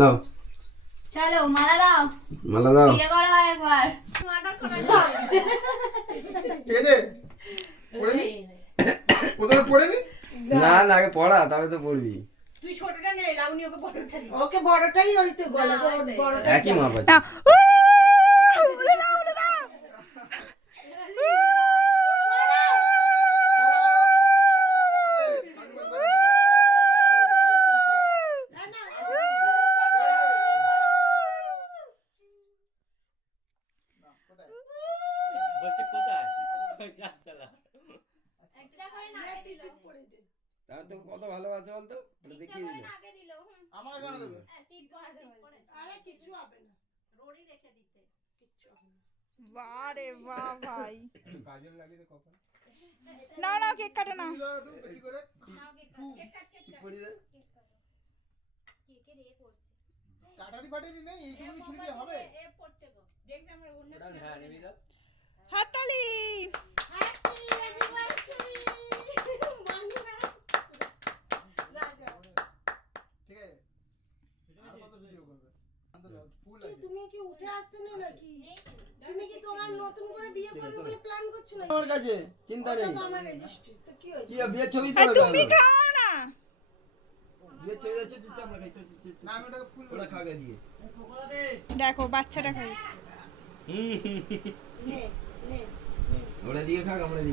দাও চলো মালা দাও, মালা দাও। বিয়ে করো আরেকবার। কে রে পড়ে নি কোথাও পড়ে নি না না আগে পড়া তবে তো পড়বি। তুই ছোটটা নে, লাবণী ওকে বড়টা দে। ওকে বড়টাই হইতো গলা বড়টাই একই মাপ আছে। বলছে কোথায় যাস শালা। ইচ্ছা করে না আগে দিল, তাহলে তো কত ভালোবাসে বলতো, ওটা ইচ্ছা দেখিয়ে করে দিল। না আগে দিল। আমার গান দেবে টিপ করাতে বলছে। আরে কিছু হবে না রোড়ি রেখে দিতে। কিচ্ছু হবে না বারে বাহ ভাই, কাজল লাগিয়ে দে কপাল নাও নাও কেক কাটো নাও। বেশি করে নাও কেক কাটো। কি পড়ি দে? কেকের এ পড়ছে। কাটারি ফাটারি নেই এইটুকুনি ছুরি দিয়ে হবে এ পড়ছে গো, দেখবি আমার অন্য ওটা হ্যাঁ নিবি দাও। হাততালি। হ্যাপি অ্যানিভার্সারি বন্ধুরা রাজা ঠিক আছে আর কত ভিডিও করবে ফুল কি আছে তুমি কি উঠে আসতে নেই নাকি? তুমি কি তোমার নতুন করে বিয়ে করবে বলে প্ল্যান করছো নাকি? আমার কাছে চিন্তা নেই। ওটা তো আমার রেজিস্ট্রি তো কি হয়েছে? কি বিয়ের ছবি আর তো তুমি খাও না। বিয়ের ছবি যাচ্ছে চুপচাপ আমরা খাই না আমি ওটাকে ফুল ওরা খাগে দিয়ে। দেখো বাচ্চাটা খাবে। নে নে ওরা দিয়ে খাক আমরা দিয়ে